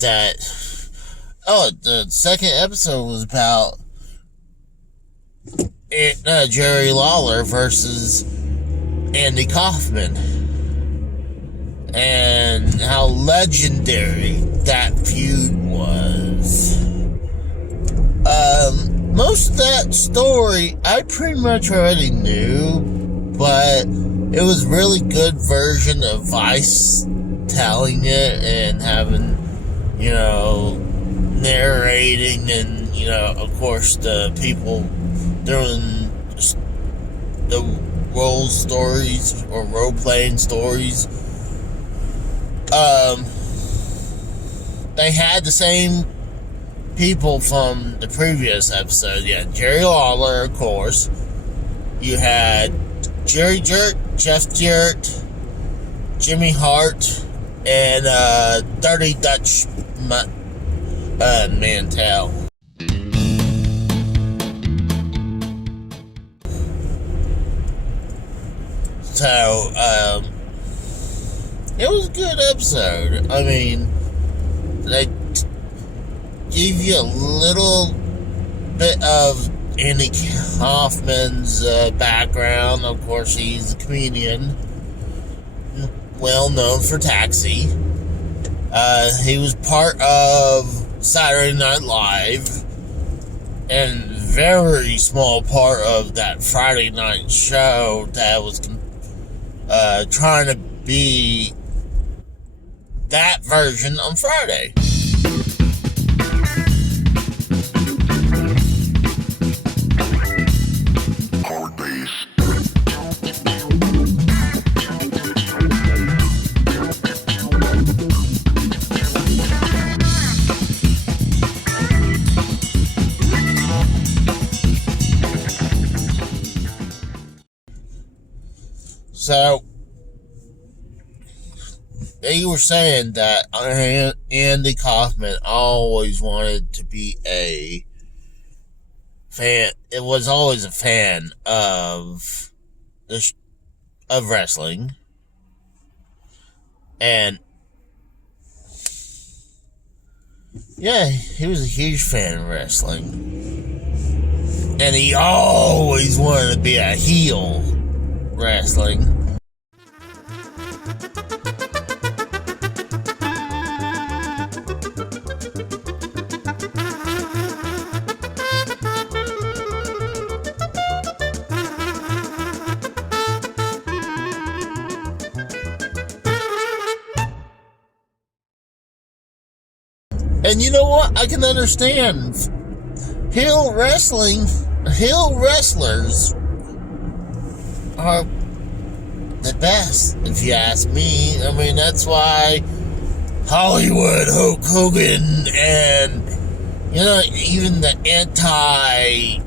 that, the second episode was about Jerry Lawler versus Andy Kaufman, and how legendary that feud was. Most of that story I pretty much already knew, but it was really good version of Vice telling it and having, narrating, and, of course, the people doing the role stories or role-playing stories. They had the same people from the previous episode. You had Jerry Lawler, of course. You had Jerry Jurt, Jeff Jarrett, Jimmy Hart, and Dirty Dutch Mantel. So, it was a good episode. I mean, they gave you a little bit of Andy Kaufman's background. Of course, he's a comedian, well known for Taxi. He was part of Saturday Night Live, and very small part of that Friday night show that was trying to be that version on Friday. So, they were saying that Andy Kaufman always wanted to be a fan. It was always a fan of wrestling, and yeah, he was a huge fan of wrestling, and he always wanted to be a heel wrestling. And you know what? I can understand. Heel wrestlers are the best, if you ask me. I mean, that's why Hollywood, Hulk Hogan, and, even the anti-hero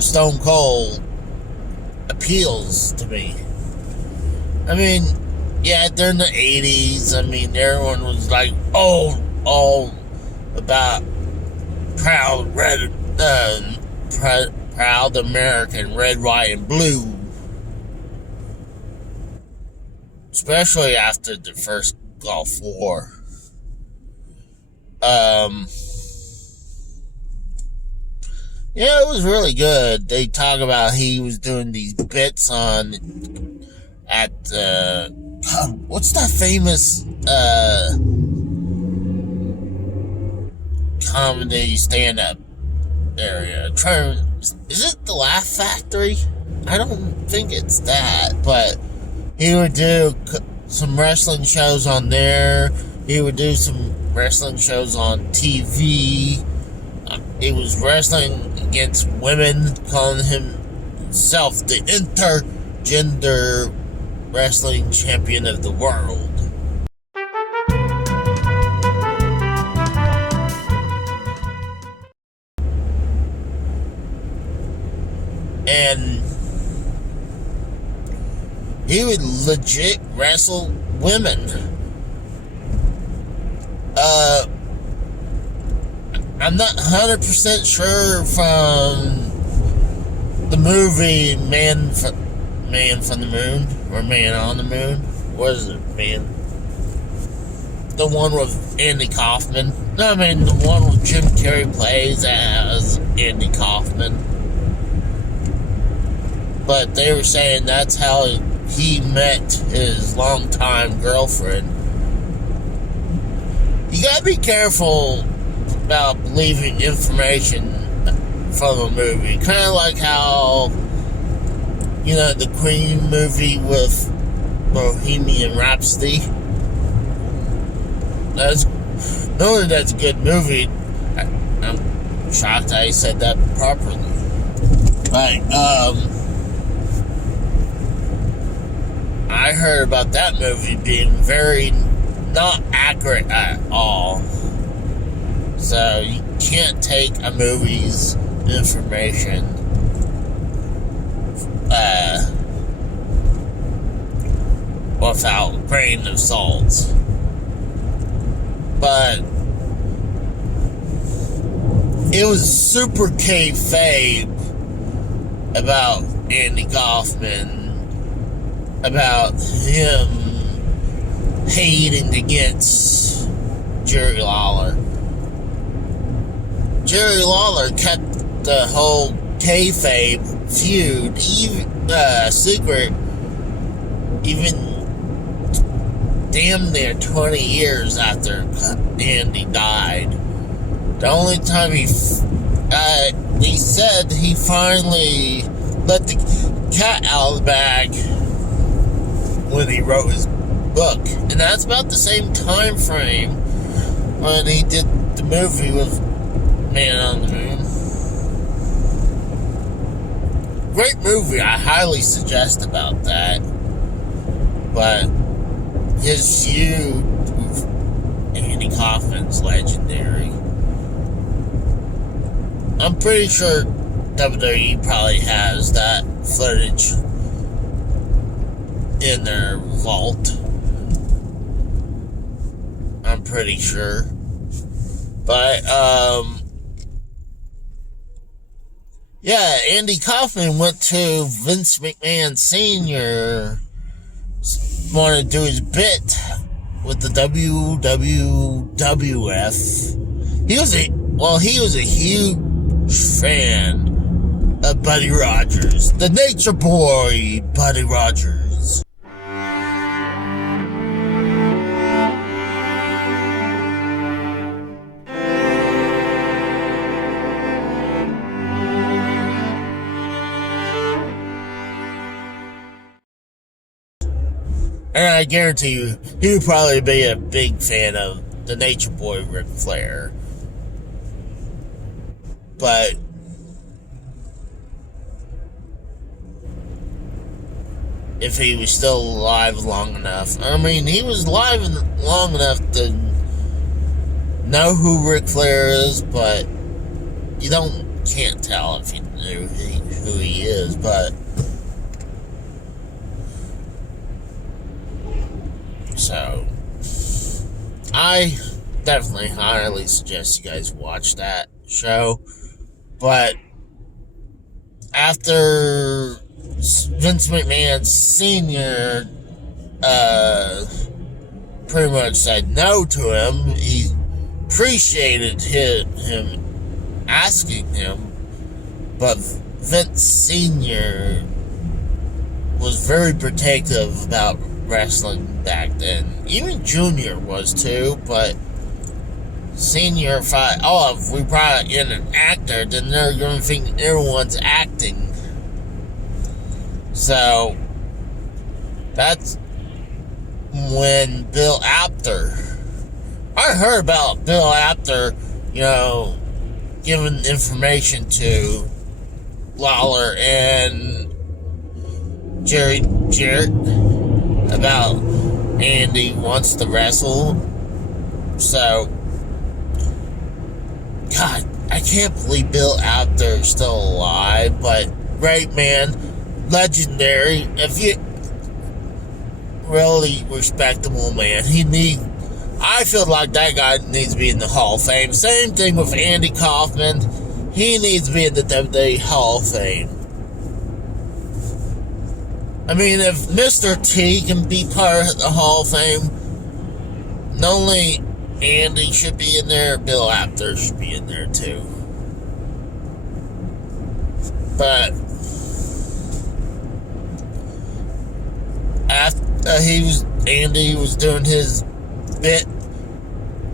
Stone Cold appeals to me. I mean, yeah, during the 80s, I mean, everyone was like, all about proud American red, white, and blue. Especially after the first Gulf War. Yeah, it was really good. They talk about he was doing these bits at what's that famous comedy stand-up area? Is it the Laugh Factory? I don't think it's that, but he would do some wrestling shows on there. He would do some wrestling shows on TV. He was wrestling against women, calling himself the intergender wrestling champion of the world. And he would legit wrestle women. I'm not 100% sure from the movie Man from the Moon, or Man on the Moon. What is it, Man? the one with Andy Kaufman. I mean, the one with Jim Carrey plays as Andy Kaufman. But they were saying that's how he met his longtime girlfriend. You gotta be careful about believing information from a movie. Kind of like how, the Queen movie with Bohemian Rhapsody. That's a good movie. I'm shocked I said that properly. Like, I heard about that movie being very not accurate at all. So you can't take a movie's information without a grain of salt. But it was super kayfabe about Andy Kaufman, about him hating against Jerry Lawler. Jerry Lawler kept the whole kayfabe feud secret even damn near 20 years after Andy died. The only time he said he finally let the cat out of the bag when he wrote his book. And that's about the same time frame when he did the movie with Man on the Moon. Great movie. I highly suggest about that. But his feud with Andy Kaufman's legendary. I'm pretty sure WWE probably has that footage in their vault. I'm pretty sure. But, yeah, Andy Kaufman went to Vince McMahon Sr. wanted to do his bit with the WWF. He was a huge fan of Buddy Rogers, the Nature Boy, Buddy Rogers. And I guarantee you, he would probably be a big fan of the Nature Boy, Ric Flair. But if he was still alive long enough, I mean, he was alive long enough to know who Ric Flair is, but you can't tell if you knew who he is, but so I definitely highly suggest you guys watch that show. But after Vince McMahon Sr. Pretty much said no to him, he appreciated him asking him, but Vince Sr. was very protective about wrestling back then. Even Junior was too, but Senior thought, if we brought in an actor, then they're going to think everyone's acting. So that's when Bill Apter, I heard about Bill Apter, giving information to Lawler and Jerry Jarrett about Andy wants to wrestle. So, God, I can't believe Bill Apter is still alive, but great man, legendary, really respectable man. I feel like that guy needs to be in the Hall of Fame. Same thing with Andy Kaufman. He needs to be in the WWE Hall of Fame. I mean, if Mr. T can be part of the Hall of Fame, not only Andy should be in there, Bill Apter should be in there too. But after Andy was doing his bit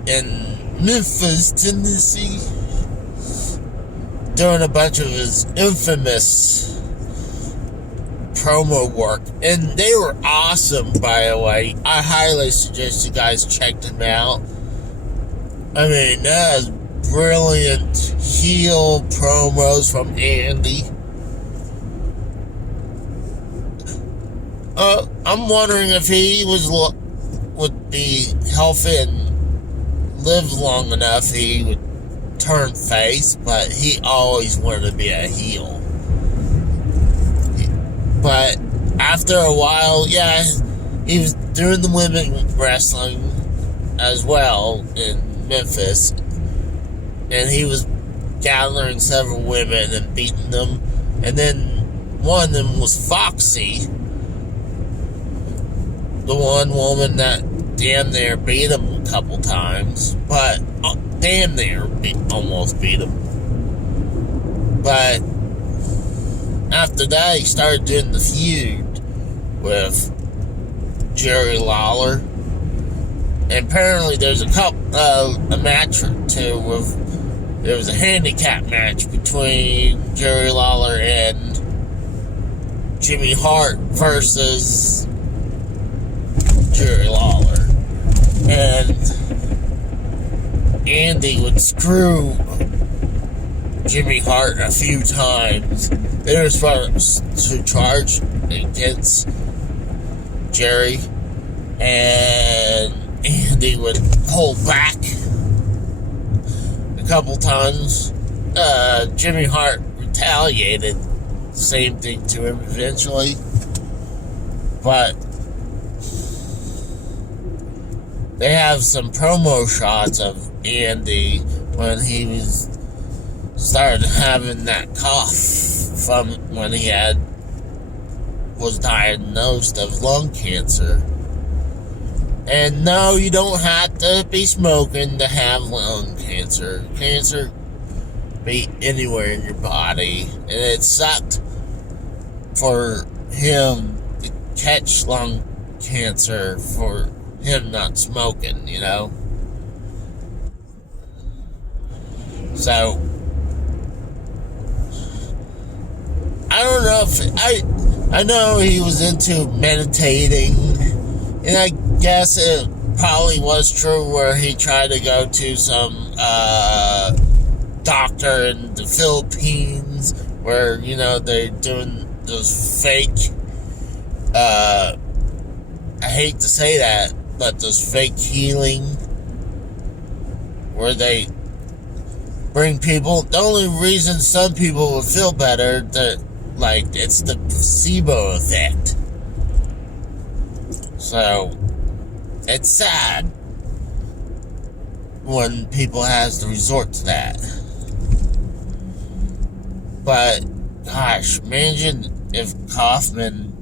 in Memphis, Tennessee, doing a bunch of his infamous promo work, and they were awesome, by the way. I highly suggest you guys check them out. I mean, that is brilliant heel promos from Andy. I'm wondering if he would be healthy and live long enough, he would turn face, but he always wanted to be a heel. But after a while, yeah, he was doing the women wrestling as well in Memphis, and he was gathering several women and beating them, and then one of them was Foxy, the one woman that damn near beat him a couple times, but damn near almost beat him. But after that, he started doing the feud with Jerry Lawler, and apparently there's a match or two with, there was a handicap match between Jerry Lawler and Jimmy Hart versus Jerry Lawler, and Andy would screw Jimmy Hart a few times. They were supposed to charge against Jerry, and Andy would hold back a couple times. Jimmy Hart retaliated the same thing to him eventually, but they have some promo shots of Andy when he started having that cough from when he was diagnosed of lung cancer. And no, you don't have to be smoking to have lung cancer. Cancer be anywhere in your body, and it sucked for him to catch lung cancer for him not smoking, you know. So I don't know if I know he was into meditating, and I guess it probably was true where he tried to go to some doctor in the Philippines where, you know, they're doing those fake I hate to say that, but those fake healing where they bring people. The only reason some people will feel better, that like it's the placebo effect. So it's sad when people has to resort to that. But gosh, imagine if Kaufman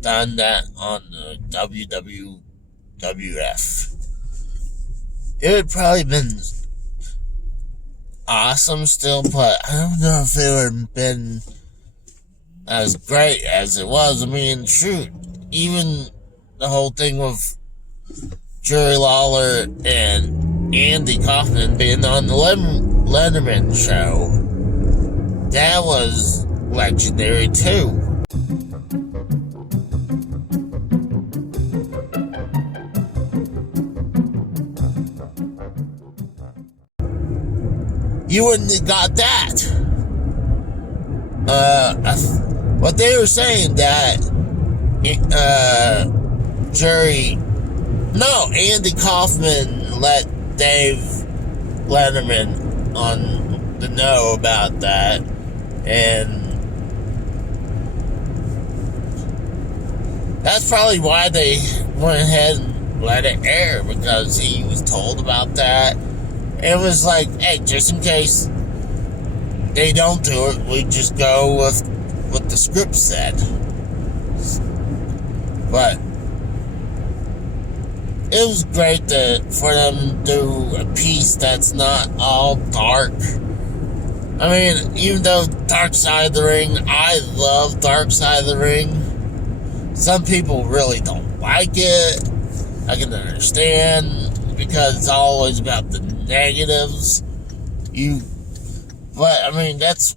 done that on the WWF. It would probably been awesome still, but I don't know if it would have been as great as it was. I mean, shoot, even the whole thing with Jerry Lawler and Andy Kaufman being on the Letterman show, that was legendary too. You wouldn't have got that. What they were saying that Andy Kaufman let Dave Letterman on the know about that, and that's probably why they went ahead and let it air, because he was told about that. It was like, hey, just in case they don't do it, we just go with what the script said. But it was great for them to do a piece that's not all dark. I mean, even though Dark Side of the Ring, I love Dark Side of the Ring. Some people really don't like it. I can understand because it's always about the negatives. But I mean, that's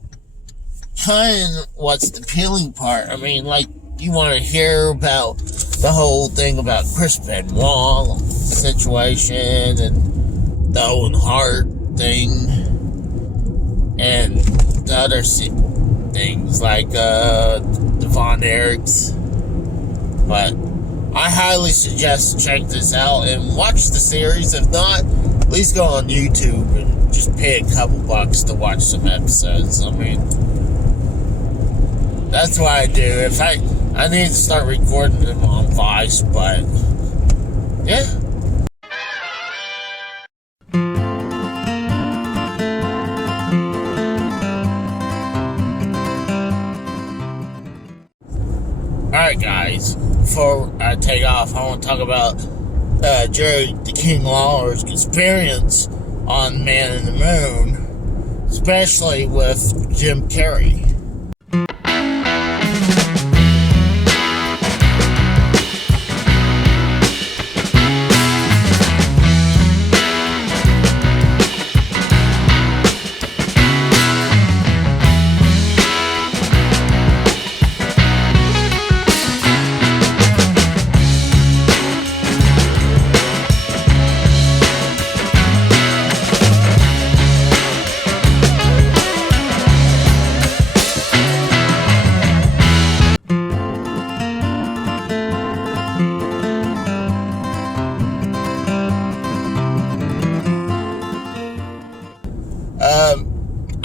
kind of what's the appealing part. I mean, like, you want to hear about the whole thing about Chris Benoit situation and the Owen Hart thing and the other things like Devon Eric's. But I highly suggest check this out and watch the series. If not, at least go on YouTube and just pay a couple bucks to watch some episodes. I mean, that's what I do. If I need to start recording them on Vice, but yeah. Alright, guys, before I take off, I want to talk about Jerry the King Lawler's experience on Man in the Moon, especially with Jim Carrey.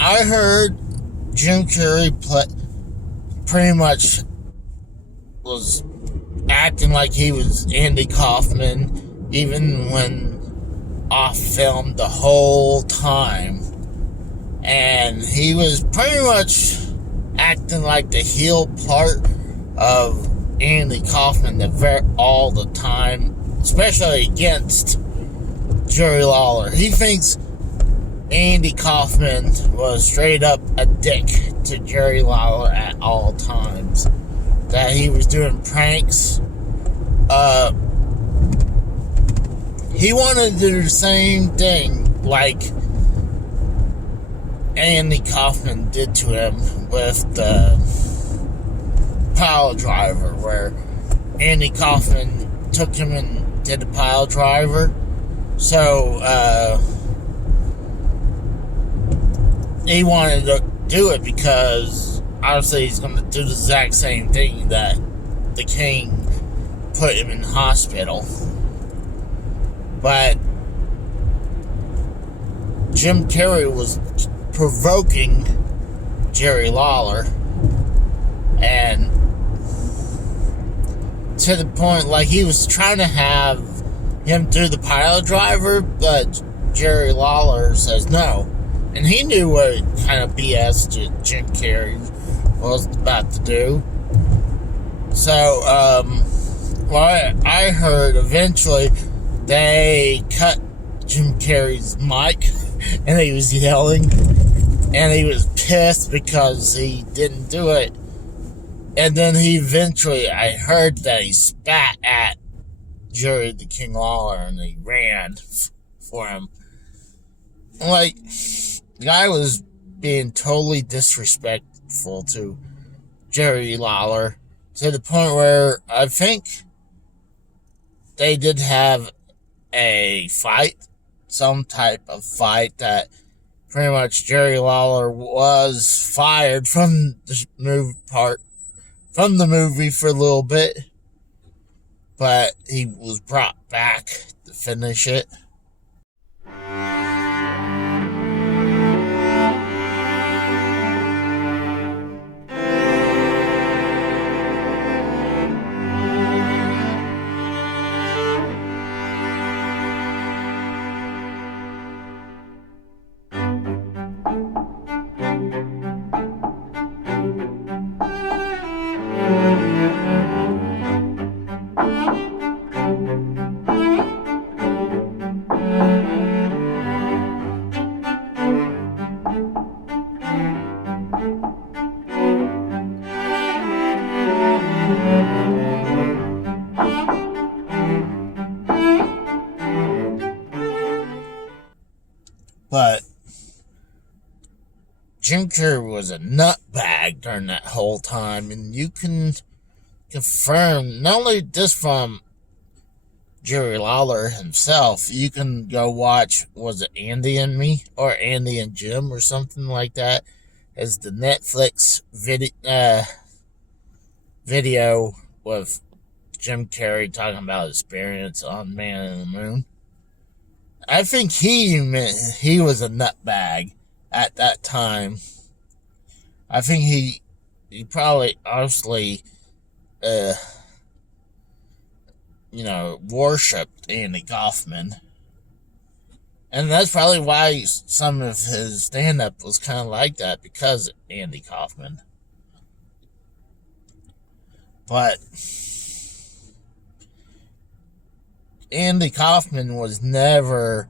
I heard Jim Carrey pretty much was acting like he was Andy Kaufman, even when off film the whole time. And he was pretty much acting like the heel part of Andy Kaufman all the time, especially against Jerry Lawler. He thinks Andy Kaufman was straight up a dick to Jerry Lawler at all times. That he was doing pranks. He wanted to do the same thing like Andy Kaufman did to him with the pile driver, where Andy Kaufman took him and did the pile driver. So, he wanted to do it because obviously he's going to do the exact same thing that the King put him in the hospital. But Jim Carrey was provoking Jerry Lawler, and to the point like he was trying to have him do the pile driver, but Jerry Lawler says no. And he knew what kind of BS Jim Carrey was about to do. So, what I heard, eventually they cut Jim Carrey's mic, and he was yelling, and he was pissed because he didn't do it. And then I heard that he spat at Jerry the King Lawler, and he ran for him. Like, the guy was being totally disrespectful to Jerry Lawler, to the point where I think they did have a fight, some type of fight, that pretty much Jerry Lawler was fired from the movie for a little bit, but he was brought back to finish it. Jim Carrey was a nutbag during that whole time, and you can confirm not only this from Jerry Lawler himself. You can go watch, was it Andy and Me or Andy and Jim or something like that, as the Netflix video with Jim Carrey talking about his experience on Man in the Moon. I think he was a nutbag at that time. I think he probably obviously worshipped Andy Kaufman. And that's probably why some of his stand-up was kind of like that, because of Andy Kaufman. But Andy Kaufman was never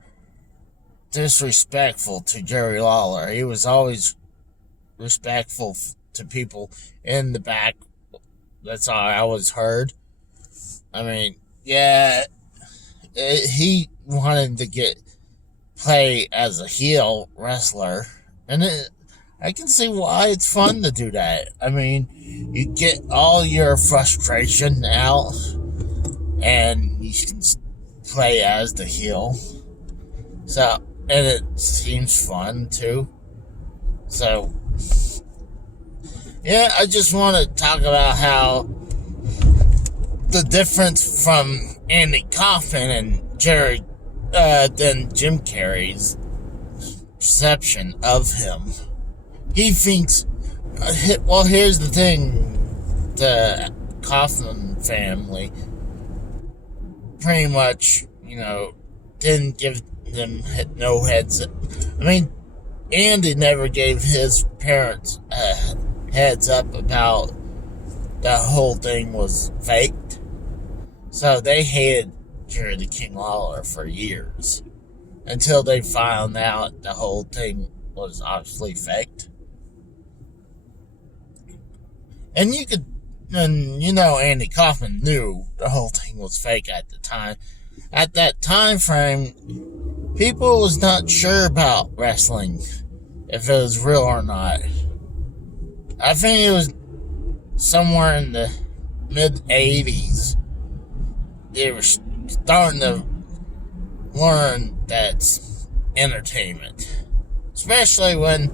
disrespectful to Jerry Lawler. He was always respectful to people in the back. That's all I always heard. I mean, yeah, he wanted to play as a heel wrestler, and I can see why it's fun to do that. I mean, you get all your frustration out, and you can play as the heel. So, and it seems fun too. So, yeah, I just want to talk about how the difference from Andy Kaufman and Jim Carrey's perception of him. He thinks, well, here's the thing, the Kaufman family pretty much, didn't give them no heads up. I mean, Andy never gave his parents heads up about the whole thing was faked. So they hated Jerry the King Lawler for years, until they found out the whole thing was obviously faked. And Andy Kaufman knew the whole thing was fake at the time. At that time frame, people was not sure about wrestling, if it was real or not. I think it was somewhere in the mid-'80s. They were starting to learn that's entertainment. Especially when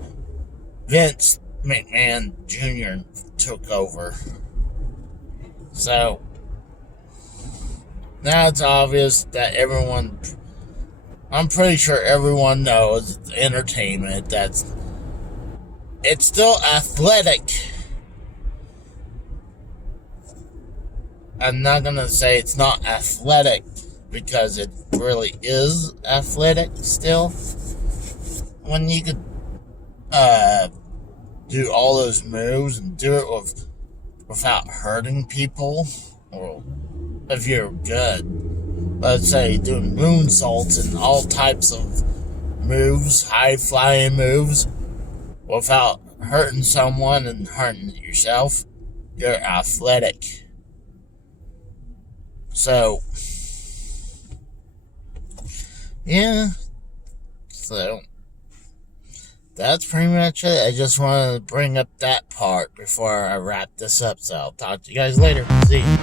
Vince McMahon Jr. took over. So, now it's obvious that I'm pretty sure everyone knows it's entertainment. It's still athletic. I'm not gonna say it's not athletic, because it really is athletic still. When you could do all those moves and do it without hurting people, or if you're good, let's say doing moonsaults and all types of moves, high flying moves, without hurting someone and hurting yourself, you're athletic. So, yeah, so that's pretty much it. I just wanted to bring up that part before I wrap this up, so I'll talk to you guys later. See you.